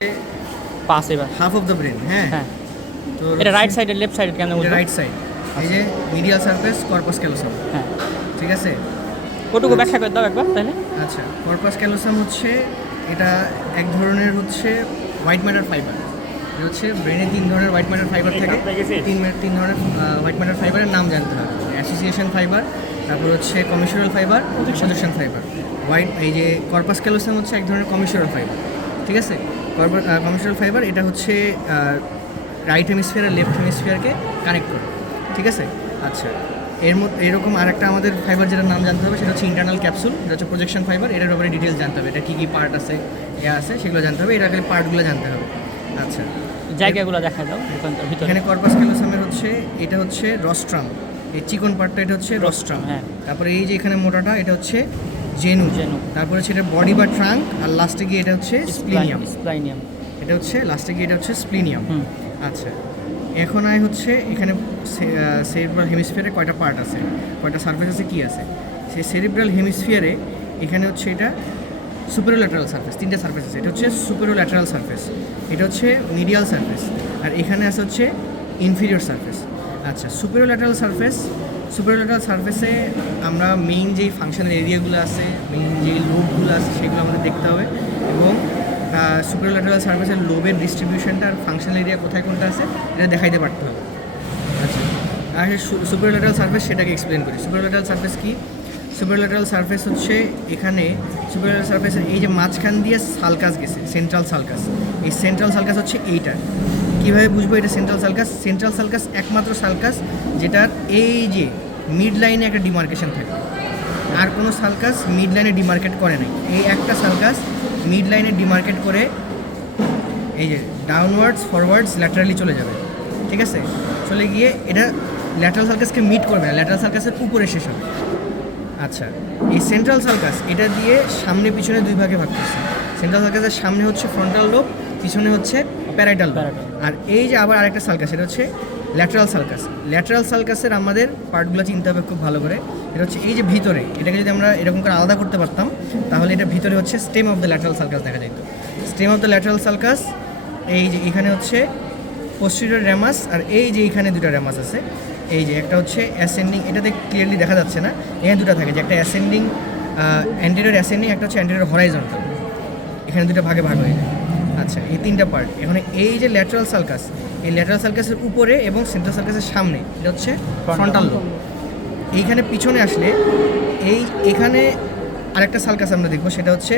Pass এবার half of the brain. হ্যাঁ, হ্যাঁ তো এটা রাইট সাইডে লেফট সাইডে কেন বলবো? রাইট সাইড, এই যে মিডিয়াল সারফেস কর্পাস ক্যালোসাম। হ্যাঁ, ঠিক আছে, ওটুকু ব্যাখ্যা করে দাও একবার তাহলে। আচ্ছা, কর্পাস ক্যালোসাম হচ্ছে এটা এক ধরনের হচ্ছে হোয়াইট ম্যাটার ফাইবার। এটা হচ্ছে ব্রেনে তিন ধরনের হোয়াইট ম্যাটার ফাইবার থাকে। তিন ধরনের হোয়াইট ম্যাটার ফাইবারের নাম জানতে হবে। অ্যাসোসিয়েশন ফাইবার, তারপর হচ্ছে কমিশনাল ফাইবার, প্রজেকশন ফাইবার। এই যে কর্পাস ক্যালোসাম হচ্ছে এক ধরনের কমিশনাল ফাইবার। ঠিক আছে, কমিশনাল ফাইবার এটা হচ্ছে রাইট হেমিস্ফিয়ার আর লেফট হেমিস্ফিয়ারকে কানেক্ট করে। ঠিক আছে, আচ্ছা, এর মধ্যে এরকম আরেকটা আমাদের ফাইবার যেটার নাম জানতে হবে সেটা হচ্ছে ইন্টারনাল ক্যাপসুল। এটা হচ্ছে প্রজেকশন ফাইবার। এটার ব্যাপারে ডিটেলস জানতে হবে, এটা কী কী পার্ট আছে আছে সেগুলো জানতে হবে। এটা খালি পার্টগুলো জানতে হবে। আচ্ছা, জায়গাগুলো দেখা দাও ভিতরে। এখানে কর্পাস ক্যালোসামের হচ্ছে এটা হচ্ছে রস্ট্রাম, এই চিকন পার্টটা এটা হচ্ছে রস্ট্রাম। হ্যাঁ, তারপরে এই যে এখানে মোটাটা এটা হচ্ছে জেনু। তারপরে হচ্ছে এটা বডি বা ট্রাঙ্ক, আর লাস্টে গিয়ে এটা হচ্ছে স্প্লিনিয়াম। এটা হচ্ছে লাস্টে গিয়ে এটা হচ্ছে স্প্লিনিয়াম। আচ্ছা, এখন হচ্ছে এখানে সেরিব্রাল হেমিস্ফিয়ারে কয়টা পার্ট আছে, কয়টা সারফেস আছে, কী আছে। সেই সেরিব্রাল হেমিস্ফিয়ারে এখানে হচ্ছে এটা সুপারোল্যাটারাল সারফেস, তিনটে সারফেস আছে। এটা হচ্ছে সুপারোল্যাটারাল সারফেস, এটা হচ্ছে মিডিয়াল সারফেস, আর এখানে আছে হচ্ছে ইনফিরিয়র সারফেস। আচ্ছা, সুপারোল্যাটারাল সারফেসে আমরা মেইন যেই ফাংশনাল এরিয়াগুলো আছে, মেইন যেই লোবগুলো আছে সেগুলো আমাদের দেখতে হবে, এবং সুপারোল্যাটারাল সারফেসের লোবের ডিস্ট্রিবিউশনটা আর ফাংশনাল এরিয়া কোথায় কোনটা আছে এটা দেখাইতে পারতে হবে। আচ্ছা, আর সুপারোল্যাটারাল সারফেস সেটাকে এক্সপ্লেন করি। সুপারোল্যাটারাল সারফেস কি? সুপারোল্যাটারাল সারফেস হচ্ছে এখানে সুপারোল্যাটারাল সারফেসের এই যে মাঝখান দিয়ে সালকাস গেছে, সেন্ট্রাল সালকাস। এই সেন্ট্রাল সালকাস হচ্ছে এইটা। কীভাবে বুঝবো এটা সেন্ট্রাল সালকাস? সেন্ট্রাল সালকাস একমাত্র সালকাস যেটার এই যে মিড লাইনে একটা ডিমার্কেশন থাকে। আর কোনো সালকাস মিড লাইনে ডিমার্কেট করে নাই। এই একটা সালকাস মিড লাইনে ডিমার্কেট করে এই যে ডাউনওয়ার্ডস, ফরওয়ার্ডস, ল্যাটারালি চলে যাবে। ঠিক আছে, চলে গিয়ে এটা ল্যাটারাল সালকাসকে মিট করবে না, ল্যাটারাল সালকাসের উপরে শেষ হবে। আচ্ছা, এই সেন্ট্রাল সালকাস এটা দিয়ে সামনে পিছনে দুই ভাগে ভাগ করছে। সেন্ট্রাল সালকাসের সামনে হচ্ছে ফ্রন্টাল লোব, পিছনে হচ্ছে প্যারাইটাল লোব। আর এই যে আবার আরেকটা সালকাস, এটা হচ্ছে ল্যাটারাল সালকাস। ল্যাটারাল সালকাসের আমাদের পার্টগুলো চিনতে হবে খুব ভালো করে। এটা হচ্ছে এই যে ভিতরে, এটাকে যদি আমরা এরকম করে আলাদা করতে পারতাম তাহলে এটা ভিতরে হচ্ছে stem of the lateral sulcus দেখা যেত। Stem of the lateral sulcus এই যে এখানে হচ্ছে পোস্টেরিয়র র্যামাস, আর এই যে এখানে দুটো র্যামাস আছে। এই যে একটা হচ্ছে অ্যাসেন্ডিং, এটাতে ক্লিয়ারলি দেখা যাচ্ছে না, এখানে দুটো থাকে, যে একটা অ্যাসেন্ডিং, অ্যান্টেরিয়র অ্যাসেন্ডিং, একটা হচ্ছে অ্যান্টেরিয়র হরাইজন্টাল। এখানে দুটো ভাগে ভাগ হয়ে যায়। আচ্ছা, এই তিনটা পার্ট। এখন এই যে ল্যাটারাল সালকাস, এই ল্যাটারাল সালকাসের উপরে এবং সেন্ট্রাল সালকাসের সামনে এটা হচ্ছে ফ্রন্টাল লোব। এইখানে পিছনে আসলে এখানে আরেকটা সালকাস আমরা দেখবো, সেটা হচ্ছে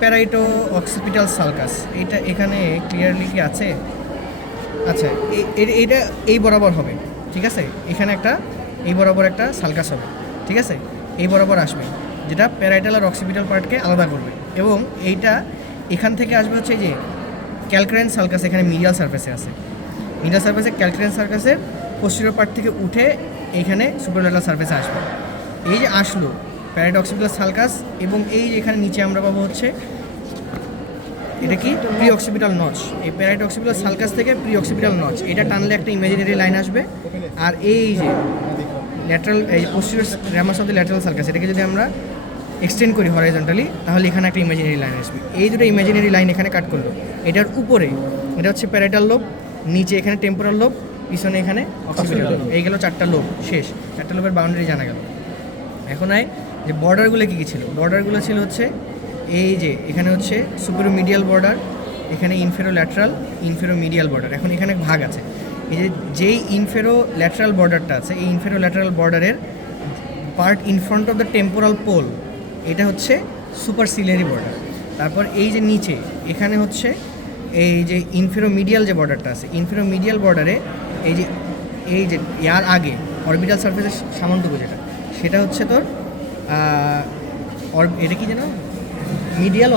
প্যারাইটো অক্সিপিটাল সালকাস। এইটা এখানে ক্লিয়ারলি কি আছে? আচ্ছা, এইটা এই বরাবর হবে। ঠিক আছে, এখানে একটা এই বরাবর একটা সালকাস হবে। ঠিক আছে, এই বরাবর আসবে, যেটা প্যারাইটাল আর অক্সিপিটাল পার্টকে আলাদা করবে। এবং এইটা এখান থেকে আসবে হচ্ছে যে ক্যালক্রাইন সালকাস, এখানে মিডিয়াল সারফেসে আছে। মিডিয়াল সারফেসে ক্যালক্রাইন সালকাসের পোস্টেরিয়র পার্ট থেকে উঠে এইখানে সুপারোল্যাটারাল সারফেসে আসবে। এই যে আসলো প্যারাইটো অক্সিপিটাল সালকাস, এবং এই যে এখানে নিচে আমরা পাবো হচ্ছে এটা কি প্রি অক্সিপিটাল নচ। এই প্যারাইটো অক্সিপিটাল সালকাস থেকে প্রি অক্সিপিটাল নচ, এটা টানলে একটা ইমাজিনারি লাইন আসবে। আর এই যে ল্যাটারাল, এই posterior ramus of the lateral sulcus, এটাকে যদি আমরা এক্সটেন্ড করি হরাইজন্টালি তাহলে এখানে একটা ইমাজিনারি লাইন আসবে। এই দুটো ইমাজিনারি লাইন এখানে কাট করলো। এটার উপরে এটা হচ্ছে প্যারাইটাল লোব, নিচে এখানে টেম্পোরাল লোব, পিছনে এখানে অক্সিপিটাল লোব। এই গেল চারটা লোব, শেষ। চারটা লোবের বাউন্ডারি জানা গেল। এখন যে বর্ডারগুলো কী কী ছিল? বর্ডারগুলো ছিল হচ্ছে এই যে এখানে হচ্ছে সুপারো মিডিয়াল বর্ডার, এখানে ইনফেরো ল্যাটারাল, ইনফেরো মিডিয়াল বর্ডার। এখন এখানে ভাগ আছে, এই যে যেই ইনফেরো ল্যাটারাল বর্ডারটা আছে, এই ইনফেরো ল্যাটারাল বর্ডারের part in front of the temporal pole, এটা হচ্ছে সুপারসিলিয়ারি বর্ডার। তারপর এই যে নিচে এখানে হচ্ছে এই যে ইনফেরো মিডিয়াল যে বর্ডারটা আছে, ইনফেরো মিডিয়াল বর্ডারে এই যে ইয়ার আগে অরবিটাল সারফেসের সামান্তটুকু যেটা, সেটা হচ্ছে তোর এটা কি যেন মিডিয়াল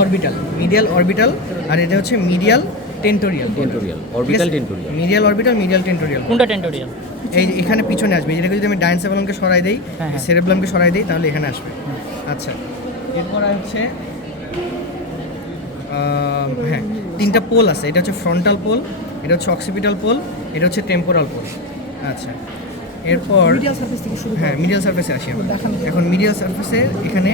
অরবিটাল, আর এটা হচ্ছে medial tentorial. Medial orbital, medial tentorial. কোনটা টেন্টোরিয়াল? এই যে এখানে পিছনে আসবে, যেটাকে যদি আমি ডাইনসেফালামকে সরাই দেই, সেরেব্রামকে সরাই দেই, তাহলে এখানে আসবে। আচ্ছা, এরপর হচ্ছে হ্যাঁ, তিনটা পোল আছে। এটা হচ্ছে ফ্রন্টাল পোল, এটা হচ্ছে অক্সিপিটাল পোল, এটা হচ্ছে টেম্পোরাল পোল। আচ্ছা, এরপর হ্যাঁ মিডিয়াল সারফেসে আসি আমরা। এখন মিডিয়াল সারফেসে এখানে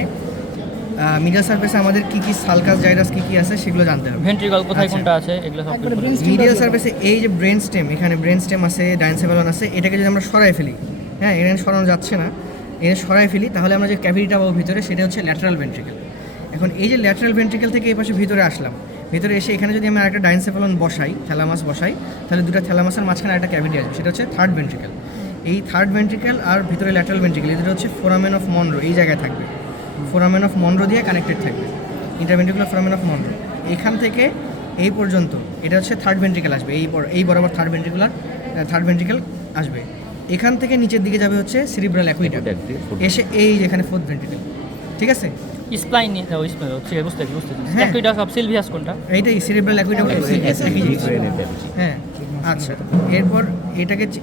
মিডিয়াল সারফেসে আমাদের কী কী সালকাস জাইরাস কী কী আছে সেগুলো জানতে হবে। ভেন্ট্রিকল কোথায় আচ্ছা। কোনটা আছে এগুলো সব একবারে কিছু brain বলুন। stem মিডিয়াল আছে। সারফেসে এই যে ব্রেন স্টেম, এখানে ব্রেন স্টেম আছে, ডাইনসেফেলন আছে, এটাকে যদি আমরা সরাই ফেলি, হ্যাঁ এখানে সরানো যাচ্ছে না, এখানে সরাই ফেলি, তাহলে আমরা যে ক্যাভিটিটা পাবো ভিতরে সেটা হচ্ছে ল্যাটারাল ভেন্ট্রিকেল। এখন এই যে ল্যাটারাল ভেন্ট্রিকেল থেকে এই পাশে ভিতরে আসলাম, ভিতরে এসে এখানে যদি আমি আরেকটা ডাইনসেফেলন বসাই, থ্যালামাস বসাই, তাহলে দুটো থ্যালামাসের মাঝখানে একটা ক্যাভিটি আসবে, সেটা হচ্ছে থার্ড ভেন্ট্রিকেল। এই থার্ড ভেন্ট্রিকেল আর ভিতরে ল্যাটারাল ভেন্ট্রিকেল, এটা হচ্ছে ফোরামেন অফ মনরো, এই জায়গায় থাকবে, ফোরামেন অফ মনরো দিয়ে কানেক্টেড থাকবে, ইন্টারভেন্ট্রিকুলার ফোরামেন অফ মনরো। এখান থেকে এই পর্যন্ত এটা হচ্ছে থার্ড ভেন্ট্রিকেল আসবে, এই বরাবর থার্ড ভেন্ট্রিকেল আসবে। এখান থেকে নিচের দিকে যাবে হচ্ছে সেরিব্রাল অ্যাকুইডাক্ট, এসে এই যেখানে ফোর্থ ভেন্ট্রিকেল, ঠিক আছে। স্প্লাইন নিয়ে যাও, স্প্লাইন ঠিক আছে, বুঝতে পেরেছি। হ্যাঁ। অ্যাকুইডাস অফ সিলভিয়াস কোনটা? এইটাই সেরিব্রাল অ্যাকুইডাক্ট, হ্যাঁ। আচ্ছা, এরপর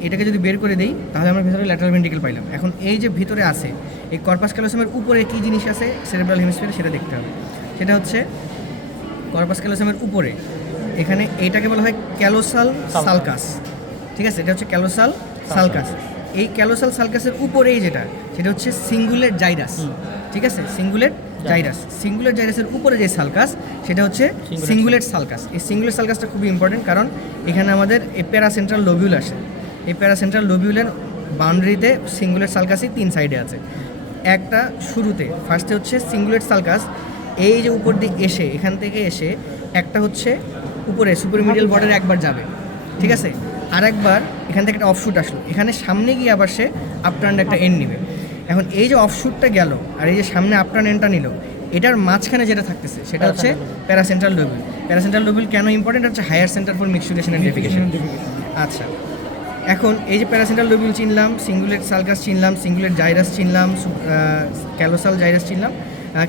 এটাকে যদি বের করে দেই তাহলে আমরা ভিতরে ল্যাটারাল ভেন্ট্রিকেল পাইলাম। এখন এই যে ভিতরে আছে এই কর্পাস ক্যালোসামের উপরে কী জিনিস আছে সেরিব্রাল হেমিস্ফিয়ারে সেটা দেখতে হবে। সেটা হচ্ছে কর্পাস ক্যালোসামের উপরে, এখানে এইটাকে বলা হয় ক্যালোসাল সালকাস, ঠিক আছে, এটা হচ্ছে ক্যালোসাল সালকাস। এই ক্যালোসাল সালকাসের উপরেই যেটা, সেটা হচ্ছে সিঙ্গুলেট জাইরাস, ঠিক আছে, সিঙ্গুলেট জাইরাসের উপরে যে সালকাস সেটা হচ্ছে সিঙ্গুলেট সালকাস। এই সিঙ্গুলেট সালকাসটা খুবই ইম্পর্টেন্ট, কারণ এখানে আমাদের এই প্যারাসেন্ট্রাল লোবিউল আসে। এই প্যারাসেন্ট্রাল লোবিউলের বাউন্ডারিতে সিঙ্গুলেট সালকাসই 3 সাইডে আছে। একটা শুরুতে ফার্স্টে হচ্ছে সিঙ্গুলেট সালকাস, এই যে উপর দিকে এসে এখান থেকে এসে একটা হচ্ছে উপরে সুপারমিডিয়াল বর্ডারে একবার যাবে, ঠিক আছে, আর একবার এখান থেকে একটা অফশুট আসলো, এখানে সামনে গিয়ে আবার সে আপটার্ন একটা এন্ড নেবে। এখন এই যে অফশুটটা গেল আর এই যে সামনে আপটার্ন এন্ডটা নিল, এটার মাঝখানে যেটা থাকতেছে সেটা হচ্ছে প্যারাসেন্ট্রাল লোবিউল। প্যারাসেন্ট্রাল লোবিউল কেন ইম্পর্টেন্ট হচ্ছে higher centre for micturition and defecation. আচ্ছা, এখন এই যে প্যারাসেন্ট্রাল লোবিউল চিনলাম, সিঙ্গুলেট সালকাস চিনলাম, সিঙ্গুলেট জাইরাস চিনলাম, ক্যালোসাল জাইরাস চিনলাম,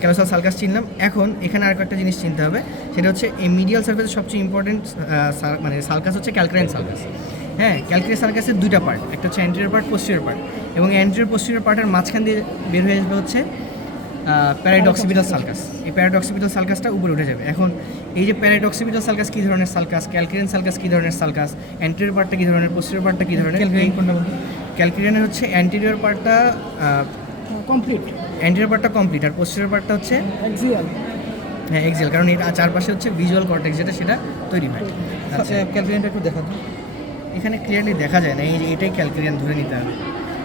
ক্যালোসাল সালকাস চিনলাম। এখন এখানে আর একটা জিনিস চিনতে হবে, সেটা হচ্ছে এই মিডিয়াল সার্ফেসের সবচেয়ে ইম্পর্টেন্ট মানে সালকাস হচ্ছে ক্যালক্রাইন সালকাস। হ্যাঁ, ক্যালক্রাইন সালকাসের দুইটা পার্ট, একটা হচ্ছে অ্যান্টেরিয়র পার্ট, পোস্টেরিয়র পার্ট, এবং অ্যান্টেরিয়র পোস্টেরিয়র পার্টের মাঝখান দিয়ে বের হয়ে আসবে হচ্ছে প্যারাইডক্সিপিটাল সালকাস। এই প্যারাইডক্সিপিটাল সালকাসটা উপরে উঠে যাবে। এখন এই যে প্যারাইডক্সিপিটাল সালকাস কী ধরনের সালকাস, ক্যালক্রাইন সালকাস কী ধরনের সালকাস, অ্যান্টেরিয়র পার্টটা কী ধরনের, পোস্টেরিয়র পার্টটা কী ধরনের। ক্যালক্রাইনের হচ্ছে অ্যান্টেরিয়র পার্টটা কমপ্লিট, অ্যান্টেরিয়র পার্টটা কমপ্লিট, আর পোস্টেরিয়র পার্টটা হচ্ছে এক্সিয়াল। হ্যাঁ এক্সিয়াল, কারণ এর চারপাশে হচ্ছে ভিজুয়াল কর্টেক্স যেটা সেটা তৈরি হয়। আচ্ছা, ক্যালকুলেটরটা একটু দেখাতো। এখানে ক্লিয়ারলি দেখা যায় না, এই যে এটাই ক্যালকুলিয়ান ধরে নিতে হবে,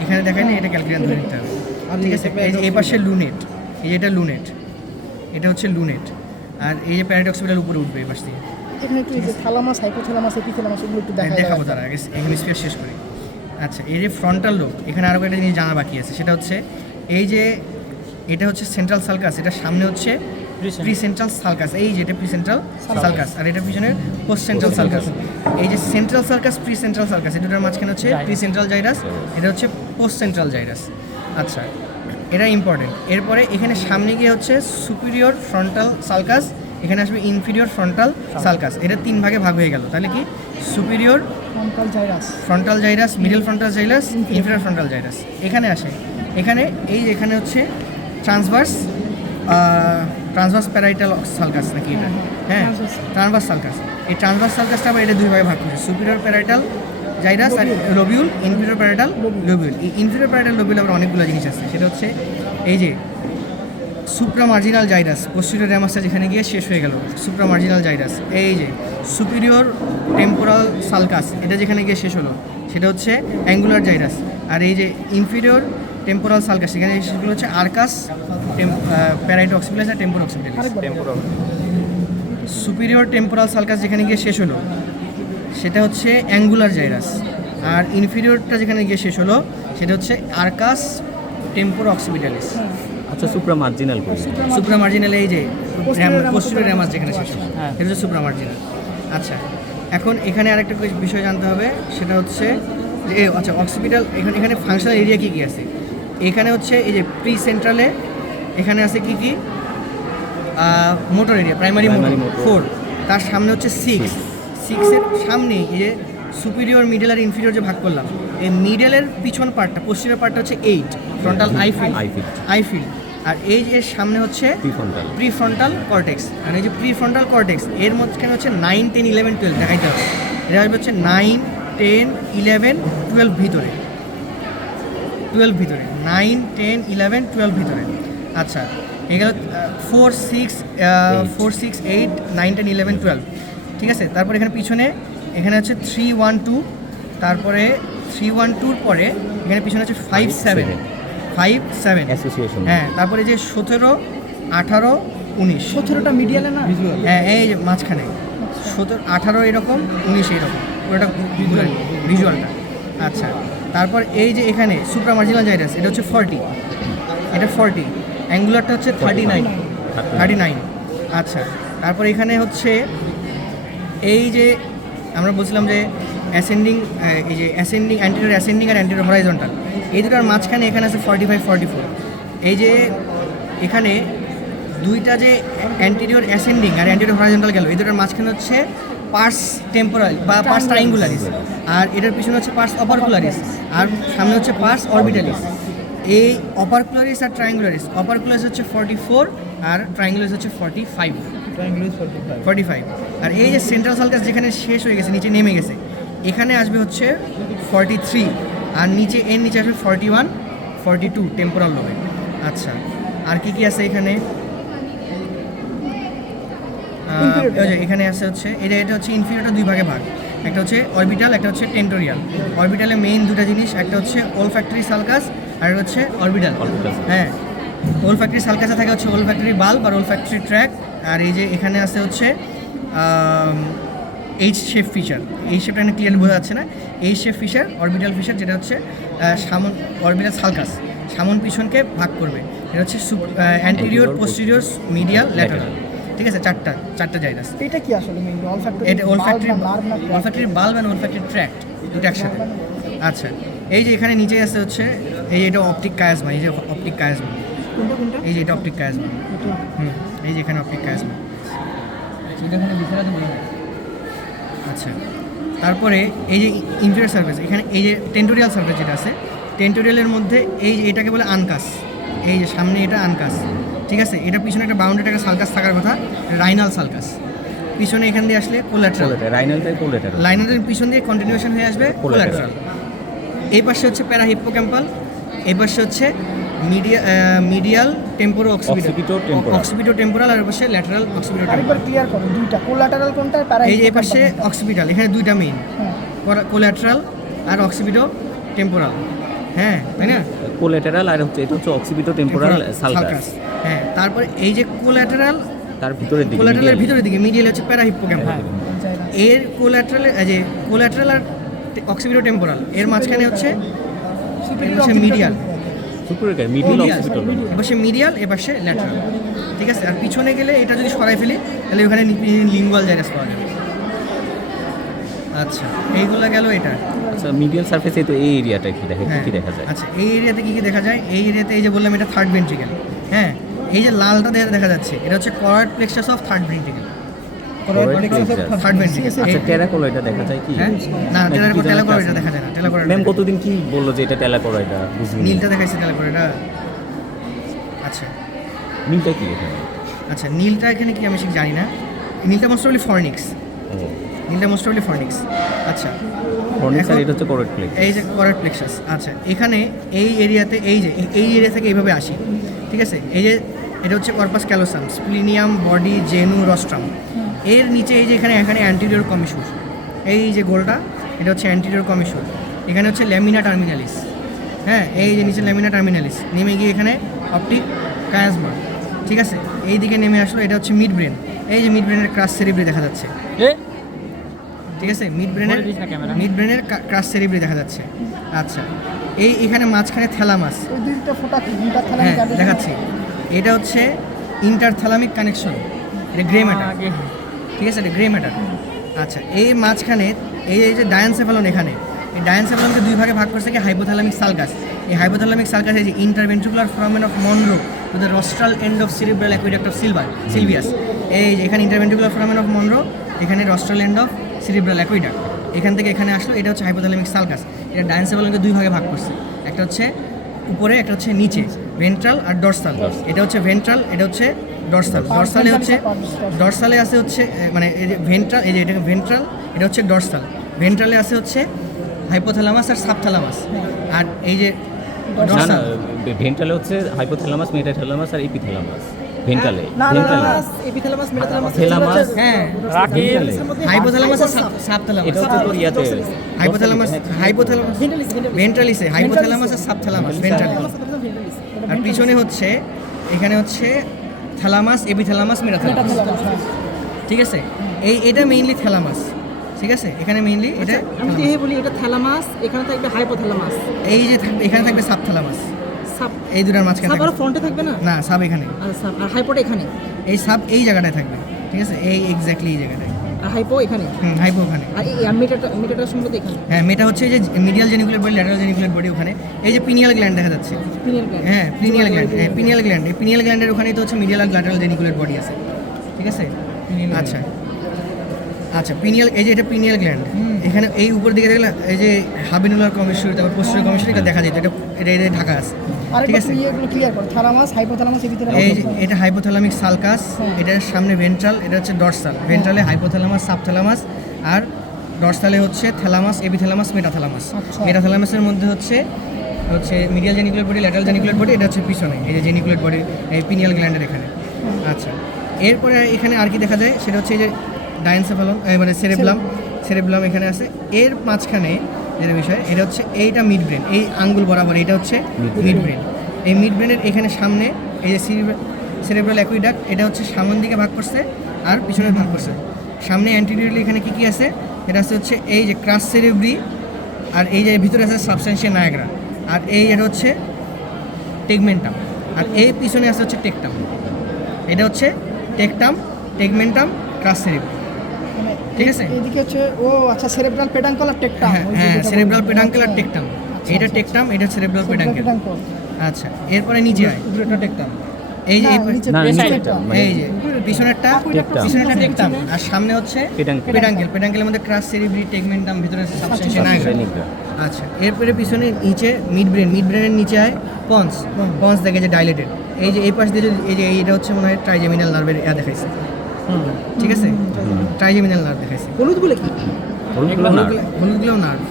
এখানে দেখায় না, এটা ক্যালকুলিয়ান ধরে নিতে হবে, ঠিক আছে। এই যে এই পাশে লুনেট, এই যে এটা লুনেট, এটা হচ্ছে লুনেট, আর এই যে প্যারাডক্সিপিটাল উপরে উঠবে এই পাশ থেকে। এখানে একটু এই যে থালামাস, হাইপোথ্যালামাস, এপিথ্যালামাস এগুলো একটু দেখাবো তারা আগে হেমিস্ফিয়ার শেষ করি। আচ্ছা, এই যে ফ্রন্টাল লোব, এখানে আরও একটা জিনিস জানা বাকি আছে, সেটা হচ্ছে এই যে এটা হচ্ছে সেন্ট্রাল সালকাস, এটা সামনে হচ্ছে প্রি সেন্ট্রাল সালকাস, এই যে এটা প্রি সেন্ট্রাল সালকাস, আর এটা পিছনে পোস্ট সেন্ট্রাল সালকাস। এই যে central sulcus, pre central sulcus, এই দুটোর মাঝখানে হচ্ছে প্রি সেন্ট্রাল জাইরাস, এটা হচ্ছে পোস্ট সেন্ট্রাল জাইরাস। আচ্ছা, এটা ইম্পর্টেন্ট। এরপরে এখানে সামনে গিয়ে হচ্ছে সুপিরিয়র ফ্রন্টাল সালকাস, এখানে আসবে ইনফিরিয়র ফ্রন্টাল সালকাস। এটা 3 ভাগে ভাগ হয়ে গেল, তাহলে কি superior frontal gyrus, middle frontal gyrus, inferior frontal gyrus. এখানে আসে, এখানে এই যে এখানে হচ্ছে ট্রান্সভার্স প্যারাইটাল সালকাস নাকি এটা, হ্যাঁ ট্রান্সভার্স সালকাস। এই ট্রান্সভার্স সালকাসটা আবার এটা 2 ভাগে ভাগ করছে, সুপিরিয়র প্যারাইটাল জাইরাস আর লোবিউল, ইনফিরিয়র প্যারাইটাল লোবিউল। এই ইনফিরিয়র প্যারাইটাল লোবিউল আবার অনেকগুলো জিনিস আছে, সেটা হচ্ছে এই যে সুপ্রামার্জিনাল জাইরাস, পোস্টেরিয়র র্যামাসটা যেখানে গিয়ে শেষ হয়ে গেল, সুপ্রামার্জিনাল জাইরাস। এই যে সুপিরিয়র টেম্পোরাল সালকাস, এটা যেখানে গিয়ে শেষ হলো সেটা হচ্ছে অ্যাঙ্গুলার জাইরাস। আর এই যে ইনফিরিয়র টেম্পোরাল সালকাস, এখানে সেগুলো হচ্ছে আর্কাস, প্যারাইডক্সিপিটাস আর টেম্পোরক্সিপিটালিস। সুপিরিয়র টেম্পোরাল সালকাস যেখানে গিয়ে শেষ হলো সেটা হচ্ছে অ্যাঙ্গুলার জাইরাস, আর ইনফিরিয়রটা যেখানে গিয়ে শেষ হলো সেটা হচ্ছে আর্কাস টেম্পোরক্সিপিটালিস। আচ্ছা, সুপ্রামার্জিনাল কোর্স। সুপ্রামার্জিনাল এই যে পোস্টেরিয়র র্যামাস যেখানে শেষ হলো এটা হচ্ছে সুপ্রামার্জিনাল। আচ্ছা, এখন এখানে আরেকটা বিষয় জানতে হবে, সেটা হচ্ছে যে আচ্ছা অক্সিপিটাল, এখানে ফাংশনাল এরিয়া কী কী আছে। এখানে হচ্ছে এই যে প্রি সেন্ট্রালে এখানে আছে কি কি মোটর এরিয়া, প্রাইমারি মোটর 4, তার সামনে হচ্ছে 6-এর সামনে এই যে সুপিরিয়র, মিডল আর ইনফিরিয়র যে ভাগ করলাম, এই মিডলের পিছন পার্টটা, পোস্টেরিয়র পার্টটা হচ্ছে 8 ফ্রন্টাল আইফিল, আর এই যে সামনে হচ্ছে প্রিফ্রন্টাল কর্টেক্স। আর এই যে প্রিফ্রন্টাল কর্টেক্স এর মধ্যে হচ্ছে 9, 10, 11, 12 দেখাইতে হবে। এটা আসবে হচ্ছে 9, 10, 11, 12 ভিতরে, 9, 10, 11, 12 ভিতরে। আচ্ছা, এগুলো 4, 6, 8, 9, 10, 11, 12, ঠিক আছে। তারপর এখানে পিছনে এখানে হচ্ছে 3, 1, 2, তারপরে 3, 1, 2 পরে এখানে পিছনে হচ্ছে 5, 7, 5, 7, অ্যাসোসিয়েশন। হ্যাঁ। তারপরে যে 17, 18, 19, 17টা মিডিয়ালে না হ্যাঁ এই যে মাঝখানে 17, 18 এরকম, 19 এরকম পুরোটা ভিজুয়ালটা। আচ্ছা, তারপর এই যে এখানে সুপ্রামার্জিনাল জাইরাস, এটা হচ্ছে 40, এটা 40, অ্যাঙ্গুলারটা হচ্ছে 39। আচ্ছা, তারপর এখানে হচ্ছে এই যে আমরা বলছিলাম যে অ্যাসেন্ডিং, এই যে অ্যাসেন্ডিং, অ্যান্টিরিয়র অ্যাসেন্ডিং আর অ্যান্টিরিয়র হরাইজন্টাল, এই দুটার মাঝখানে এখানে আছে 45, 44। এই যে এখানে দুইটা যে অ্যান্টিরিয়র অ্যাসেন্ডিং আর অ্যান্টিরিয়র হরাইজন্টাল গেল, এই দুটার মাঝখানে হচ্ছে পার্স টেম্পোরাল বা পার্স ট্রাইঙ্গুলারিস, আর এটার পিছনে হচ্ছে পার্স অপারকুলারিস, আর সামনে হচ্ছে পার্স অরবিটালিস। এই অপারকুলারিস আর ট্রাইঙ্গুলারিস, অপারকুলারিস হচ্ছে 44 আর ট্রাইঙ্গুলারিস হচ্ছে 45। আর এই যে সেন্ট্রাল সালকাস যেখানে শেষ হয়ে গেছে, নিচে নেমে গেছে, এখানে আসবে হচ্ছে 43, আর নিচে এর নিচে আসবে 41, 42 টেম্পোরাল লোবে। আচ্ছা, আর কি আছে এখানে? এখানে আছে হচ্ছে এটা হচ্ছে ইনফিরিয়রটা দুই ভাগে ভাগ, একটা হচ্ছে অরবিটাল, একটা হচ্ছে টেন্টোরিয়াল। অরবিটালে মেইন দুটো জিনিস, একটা হচ্ছে ওলফ্যাক্টরি সালকাস আর একটা হচ্ছে অরবিটাল। হ্যাঁ, ওলফ্যাক্টরি সালকাসে থাকে হচ্ছে ওলফ্যাক্টরি বাল্ব আর ওলফ্যাক্টরি ট্র্যাক, আর এই যে এখানে আছে হচ্ছে এইচ শেপ ফিচার। এই শেপটা এখানে ক্লিয়ারলি বোঝা যাচ্ছে না। H shape feature, orbital feature, যেটা হচ্ছে সামন অরবিটাল সালকাস সামন পিছনকে ভাগ করবে। এটা হচ্ছে অ্যান্টিরিয়র, পোস্টেরিয়র, মিডিয়াল, ল্যাটারাল, ঠিক আছে। চারটা জাইরাস। এটা কি আসলে মেইন অলফ্যাক্টরি? এটা olfactory bulb and olfactory tract, দুটো একসাথে। আচ্ছা, এই যে এখানে নিচে আছে হচ্ছে এই এটা অপটিক কায়াজমা, এই যে অপটিক কায়াজমা, কোনটা এই যে এটা অপটিক কায়াজমা, এই যে এখানে অপটিক কায়াজমা, এটা এখানে লিখে রাখতে বলা। আচ্ছা, তারপরে এই যে ইনফিরিয়র সারফেস, এখানে এই যে টেন্টোরিয়াল সারফেস যেটা আছে, টেন্টোরিয়ালের মধ্যে এই যে এটাকে বলে আনকাস, এই যে সামনে এটা আনকাস, ঠিক আছে। এটা পিছনে একটা বাউন্ডারি একটা সালকাস থাকার কথা, রাইনাল সালকাস। পিছনে এখান দিয়ে আসলে কোলাট্রাল, রাইনালটাই কোলাটেরাল, লাইনালের পিছন দিয়ে কন্টিনিউশন হয়ে আসবে কোলাট্রাল। এই পাশে হচ্ছে প্যারাহিপ্পোক্যাম্পাল, এই পাশে হচ্ছে মিডিয়াল টেম্পোরো অক্সিপিটো টেম্পোরাল, আর এই পাশে ল্যাটারাল অক্সিপিটো টেম্পোরাল। আরেকবার ক্লিয়ার করো, দুইটা কোলাটারাল কোনটা? এই যে এই পাশে অক্সিপিটাল, এখানে দুইটা মেইন, কোলাট্রাল আর অক্সিপিটো টেম্পোরাল, হ্যাঁ তাই না? কোলাটেরাল আর হচ্ছে এটা হচ্ছে অক্সিপিটো টেম্পোরাল সালকাস। হ্যাঁ, তারপরে এই যে কোলাটেরাল, তার ভিতরের দিকে, কোলাটেরালের ভিতরের দিকে মিডিয়াল হচ্ছে প্যারাহিপ্পোক্যাম্পাল। এর কোলাটেরাল, যে কোলাটেরাল আর অক্সিপিটো টেম্পোরাল, এর মাঝখানে হচ্ছে মিডিয়াল, সুপারকার মিডিল অক্সিপিটাল, এপাশে মিডিয়াল, এপাশে ল্যাটারাল, ঠিক আছে। আর পিছনে গেলে এটা যদি সরাই ফেলি তাহলে ওখানে লিঙ্গুয়াল জাইরাস পাওয়া যাবে। আচ্ছা, এইগুলো গেল এটা। আচ্ছা, মিডিয়াল সারফেসে তো এই এরিয়াটা কি দেখা, কি দেখা যায়? আচ্ছা, এই এরিয়াতে কি দেখা যায়? এই এরিয়াতে এই যে বললাম এটা থার্ড ভেন্ট্রিকেল, হ্যাঁ। এই যে লালটা দেখা যাচ্ছে, এটা হচ্ছে choroid plexus of third ventricle, third ventricle. আচ্ছা, টেরাকোলয়েডটা দেখা যায় কি? হ্যাঁ, না টেরাকোলয়েডটা দেখা যায় না। টেরাকোলয়েড ম্যাম কতদিন কি বললো যে এটা টেরাকোলয়েডটা? বুঝিনি। নীলটা দেখাইছে টেরাকোলয়েডটা। আচ্ছা, নীলটা কি এখানে? আচ্ছা, নীলটা এখানে কি আমি ঠিক জানি না। নীলটা মোস্ট প্রবাবলি ফর্নিক্স, নীলটা মোস্ট প্রবাবলি ফর্নিক্স। আচ্ছা, ফর্নিক্স আর এটা হচ্ছে করার্ড প্লেক্সাস, এই যে করার্ড প্লেক্সাস। আচ্ছা, এখানে এই এরিয়াতে এই যে এই এরিয়া থেকে এইভাবে আসি, ঠিক আছে। এই যে এটা হচ্ছে কর্পাস ক্যালোসাম, স্প্লিনিয়াম, বডি, জেনু, রস্ট্রাম। এর নিচে এই যে এখানে অ্যান্টিরিয়র কমিসুর, এই যে গোলটা, এটা হচ্ছে অ্যান্টিরিয়র কমিসুর। এখানে হচ্ছে ল্যামিনা টার্মিনালিস, হ্যাঁ, এই যে নিচে ল্যামিনা টার্মিনালিস, নেমে গিয়ে এখানে অপটিক কায়াজমা, ঠিক আছে। এই দিকে নেমে আসলো, এটা হচ্ছে মিড ব্রেন, এই যে মিড ব্রেনের ক্রাস সেরিব্রি দেখা যাচ্ছে, ঠিক আছে। মিড ব্রেনের ক্রাস সেরিব্রি দেখা যাচ্ছে। আচ্ছা, এখানে মাঝখানে থ্যালামাস, ওই দুইটা ফোঁটা কি? হ্যাঁ দেখাচ্ছি। এটা হচ্ছে ইন্টারথ্যালামিক কানেকশন, এটা গ্রে ম্যাটার, ঠিক আছে, এটা গ্রে ম্যাটার। আচ্ছা, এই মাঝখানে এই যে ডায়ানসেফালন, এখানে এই ডায়ানসেফালনকে দুই ভাগে ভাগ করছে কি হাইপোথ্যালামিক সালকাস। এই হাইপোথ্যালামিক সালকাস এই যে interventricular foramen of Monro to the rostral end of cerebral aqueduct of Sylvius. এই যে এখানে ইন্টারভেন্ট্রিকুলার ফোরামেন অফ মনরো, এখানে rostral end of cerebral aqueduct, এখান থেকে এখানে আসলো, এটা হচ্ছে হাইপোথ্যালামিক সালকাস। এটা ডায়ানসেফালনকে দুই ভাগে ভাগ করছে, একটা হচ্ছে উপরে, একটা হচ্ছে নিচে, ভেন্ট্রাল আর ডরসাল। এটা হচ্ছে ভেন্ট্রাল, এটা হচ্ছে ডরসাল। ডরসালে আছে হচ্ছে মানে এই যে ভেন্ট্রাল, এই যে এটা ভেন্ট্রাল, এটা হচ্ছে ডরসাল। ভেন্ট্রালে আছে হচ্ছে হাইপোথ্যালামাস আর সাবথ্যালামাস, আর এই যে না না, ভেন্ট্রালে হচ্ছে হাইপোথ্যালামাস, মেটাথ্যালামাস আর এপিথ্যালামাস। ভেন্ট্রালে না ভেন্ট্রালে এপিথ্যালামাস মেটাথ্যালামাস থ্যালামাস হ্যাঁ রাখি হাইপোথ্যালামাস আর সাবথ্যালামাস এটা হচ্ছে তোর ইয়াতে হাইপোথ্যালামাস ভেন্ট্রালিসে হাইপোথ্যালামাস আর সাবথ্যালামাস ভেন্ট্রালি আর পিছনে হচ্ছে এখানে হচ্ছে থ্যালামাস এপিথ্যালামাস মেটাথ্যালামাস ঠিক আছে এটা মেইনলি থ্যালামাস ঠিক আছে এখানে মেইনলি এটা আমি তো এই বলি এটা থ্যালামাস এখানে থাকবে হাইপোথ্যালামাস এই যে এখানে থাকবে সাবথ্যালামাস সাব এই দুটার মাঝখানে সাব আর থাকবে। ফ্রন্টে থাকবে না না সাব এখানে আর সাব আর হাইপোটা এখানে এই সাব এই জায়গাটায় থাকবে ঠিক আছে এই এক্স্যাক্টলি এই জায়গাটায় আর হাইপো এখানে হাইপো ওখানে আর এই মেটাটা সম্ভবত এখানে হ্যাঁ মেটা হচ্ছে এই যে medial geniculate body lateral geniculate body ওখানে এই যে পিনিয়াল গ্ল্যান্ড দেখা যাচ্ছে পিনিয়াল গ্ল্যান্ড হ্যাঁ পিনিয়াল গ্ল্যান্ড এই পিনিয়াল গ্ল্যান্ডের ওখানেই তো হচ্ছে মিডিয়াল আর ল্যাটারাল জেনিকুলেট বডি আছে ঠিক আছে আচ্ছা আচ্ছা পিনিয়াল এই যে এটা পিনিয়াল গ্ল্যান্ড এখানে এই উপর দিকে দেখলে এই যে হাবিনুলার কমিশন তারপর পোস্টারিয়র কমিশন এটা দেখা যায় এটা ঢাকা আছে আর ঠিক আছে এগুলো ক্লিয়ার কর থ্যালামাস হাইপোথ্যালামাস এপিথ্যালামাস এই যে এটা হাইপোথ্যালামিক সালকাস এটার সামনে ভেন্ট্রাল এটা হচ্ছে ডরসাল ভেন্ট্রালে হাইপোথ্যালামাস সাবথ্যালামাস আর ডরসালে হচ্ছে থ্যালামাস এপিথ্যালামাস মেটাথ্যালামাস মেটাথ্যালামাসের মধ্যে হচ্ছে medial geniculate body lateral geniculate body এটা হচ্ছে পিছনে এই যে জেনিকুলেট বডি এই পিনিয়াল গ্ল্যান্ডের এখানে আচ্ছা এরপরে এখানে আর কি দেখা যায় সেটা হচ্ছে এই যে ডায়েনসেফালন মানে সেরেব্রাম এখানে আছে এর মাঝখানে যেটা বিষয় এটা হচ্ছে এইটা মিড ব্রেন এই আঙ্গুল বরাবর এটা হচ্ছে মিড ব্রেন এই মিড ব্রেনের এখানে সামনে এই যে সেরেব্রাল অ্যাকুইডাক্ট এটা হচ্ছে সামনের দিকে ভাগ করছে আর পিছনে ভাগ করছে সামনে অ্যান্টিরিয়রলি এখানে কি কি আছে এটা হচ্ছে এই যে ক্রাস সেরেব্রি আর এই যে ভিতরে আছে সাবস্টেন্সিয়া নায়াগ্রা আর এটা হচ্ছে টেগমেন্টাম আর এই পিছনে আছে হচ্ছে টেকটাম এটা হচ্ছে টেকটাম টেগমেন্টাম ক্রাস সেরেব্রি ঠিক আছে এইদিকে হচ্ছে ও আচ্ছা সেরেব্রাল পেডাঙ্কল আর টেকটাম হ্যাঁ সেরেব্রাল পেডাঙ্কেল আর টেকটাম এটা টেকটাম এটা সেরেব্রাল পেডাঙ্কেল আচ্ছা এরপরে নিচে আয় এটা টেকটাম এই যে না Yes, নিচেরটা এই যে পিছনেরটা পিছনেরটা টেকটাম আর সামনে হচ্ছে পেডাঙ্কেলের মধ্যে ক্রাস সেরেব্রি টেগমেন্টাম ভিতরে আছে সাবস্টেন্সিয়া নায়াগ্রা আচ্ছা এরপরে পিছনে নিচে মিড ব্রেনের নিচে আয় পন্স দেখে যে ডাইলেটেড এই যে এই পাশ দিয়ে এই যে এইটা হচ্ছে মনে হয় ট্রাইজেমিনাল নার্ভের দেখাইছে ঠিক আছে ট্রাইজেমিনাল নার্ভ দেখাইছে হলুদ বলে কি হলুদগুলো না হলুদগুলো নার্ভ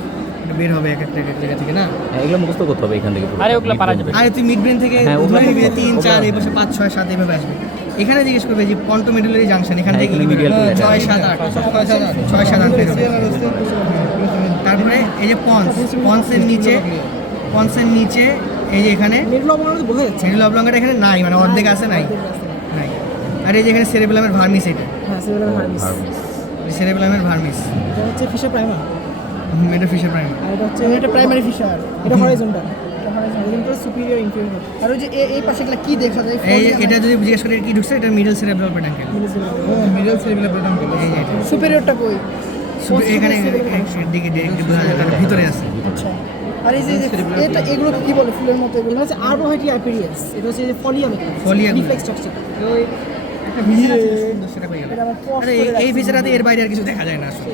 এটা বের হবে এক একটা জায়গা থেকে না হ্যাঁ, এগুলো মুখস্থ করতে হবে এখান থেকে পুরো। আরে ওগুলো পারা যাবে আরে তুই মিড ব্রেন থেকে হ্যাঁ, ওগুলো ধরে নিবি তো- 3 4 এই পাশে 5 6 7 এইভাবে আসবে এখানে জিজ্ঞেস করবে যে পন্টোমেডুলারি জাংশন এখান হ্যাঁ, থেকে এগুলো medial to lateral। 6 7 8 6 7 8 বের হবে তারপরে এই যে পন্সের নিচে এই যে এখানে মেডুলা অবলাঙ্গা বোঝা যাচ্ছে মেডুলা অবলঙ্গাটা এখানে নাই মানে অর্ধেক আছে নাই আর এই যে এখানে সেরেবেলামের ভার্মিস এটা হ্যাঁ সেরেব্রাল হার্মিস সেরেবেলামের ভার্মিস এটা হচ্ছে ফিশার প্রাইমার এটা ফিশার প্রাইমার আর এটা হচ্ছে এটা প্রাইমারি ফিশার এটা হরাইজন্টাল এটা হরাইজন্টাল সুপিরিয়র ইনফিরিয়র আর ওই যে এই পাশে গুলো কি দেখা যায় এই এটা যদি জিজ্ঞেস করে কি ঢুকছে এটা মিডল সেরেব্রাল পেডাঙ্কেল ও মিডল সেরেব্রাল পেডাঙ্কল এই যে এটা। সুপিরিয়রটা কই এখানে দিকে বোঝা যায় এটা ভিতরে আছে আচ্ছা আর এই যে এটা এগুলো কি বলে ফুলের মতো এগুলো হচ্ছে আরবোহাইড্রি অ্যাপিরিয়েন্স এটা হচ্ছে যে ফলিয়াম Folium। রিফ্লেক্স স্ট্রাকচার একটা ভিতরে আছে সুন্দর সেটা কই গেল এটা আবার আরে এই ফিচারাতে এর বাইরে আর কিছু দেখা যায় না আসলে